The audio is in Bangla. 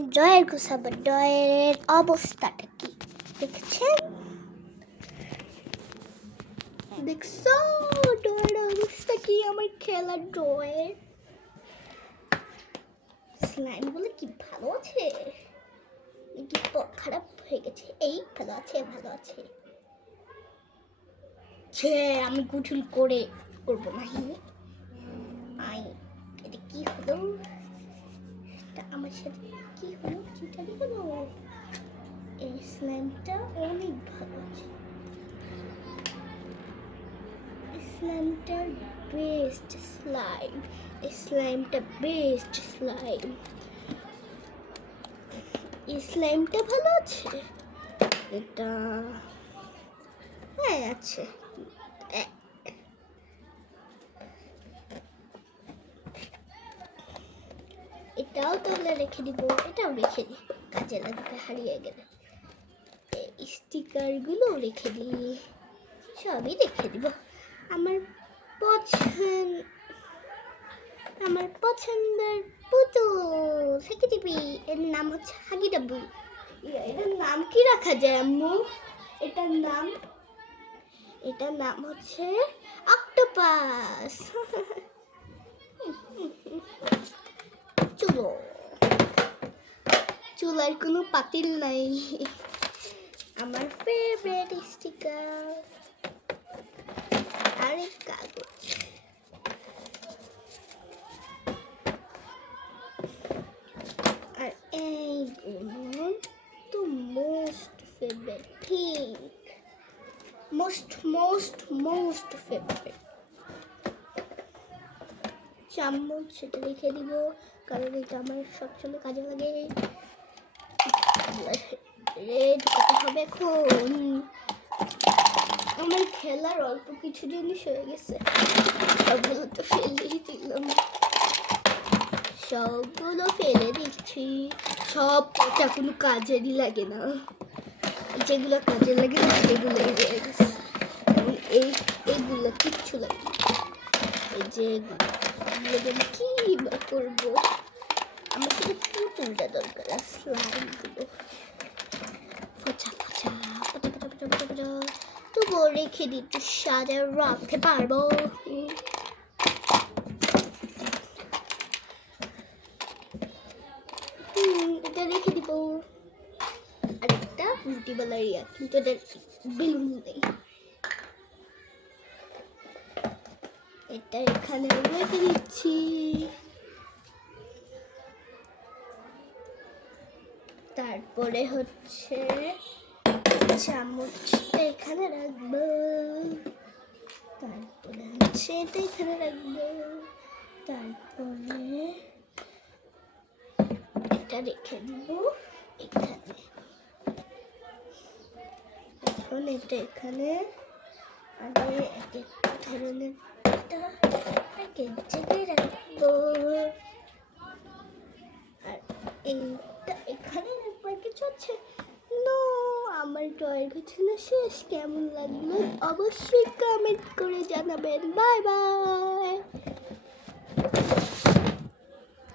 আমি ড্রয়ের গুছাবো। ড্রয়ের অবস্থাটা কি দেখছেন? দেখছো ড্রয়ের অবস্থা কি? আমার খেলার ড্রয়ের স্লাইমগুলো কি ভালো আছে নাকি খারাপ হয়ে গেছে? এই ভালো আছে, ভালো আছে। ছে আমি গুছুল করে করবো না। এটা কি হলো? আমার সাথে কি হলো? চিটারি হলো? এই স্লাইমটা অনেক ভালো আছে। স্লাইমটার বেস্ট স্লাইম। এই স্লাইমটা বেস্ট স্লাইম। এই স্লাইমটা ভালো আছে। এটা হ্যাঁ আছে। এটাও তাহলে রেখে দিব। এটাও রেখে দিই, কাজে লাগবে হারিয়ে গেলে। স্টিকারগুলো রেখে দিই, সবই রেখে দিব। আমার পছন্দের পুতুল রেখে দিবি। এর নাম হচ্ছে হাগি ডাব্বু। এটার নাম কি রাখা যায় আম্মু? এটার নাম হচ্ছে অক্টোপাস। চুলার কোনো পাতিল নাই। আমার ফেভারিট স্টিকার আরেক কাগজ। আর এইগুলো তো most favourite, pink, most favourite. চামচ সেটা রেখে দিব, কারণ এটা আমার সবসময় কাজে লাগে। ঢুকাতে হবে এখন। আমার খেলার অল্প কিছু জিনিস হয়ে গেছে, সবগুলো তো ফেলেই দিলাম। সবগুলো ফেলে দিচ্ছি। সব পচা, কোনো কাজেরই লাগে না। যেগুলো কাজে লাগে না সেগুলোই রয়ে গেছে। এইগুলো কিচ্ছু লাগে না। এই যে এগুলো কি বা করবো? আমার শুধু পুতুলটা দরকার। স্লাইমগুলো তবুও রেখে দিই, একটু সাজা রাখতে পারবো। এটা রেখে দিব। আরেকটা রুটিওয়ালা রিয়া, কিন্তু এটা বেলুন নেই। এটা এখানে রেখে দিচ্ছি। তারপরে হচ্ছে চামচটা এখানে রাখবো। তারপরে হচ্ছে এটা এখানে রাখবো। তারপরে এটা রেখে দিব এখানে। এখন এটা এখানে আগে এক এক ধরনের এক এক জায়গায় রাখবো। আর এইটা এখানে রাখবার কিছু আছে? আমার ড্রয়ের গোছানো শেষ। কেমন লাগলো অবশ্যই কমেন্ট করে জানাবেন। Bye bye.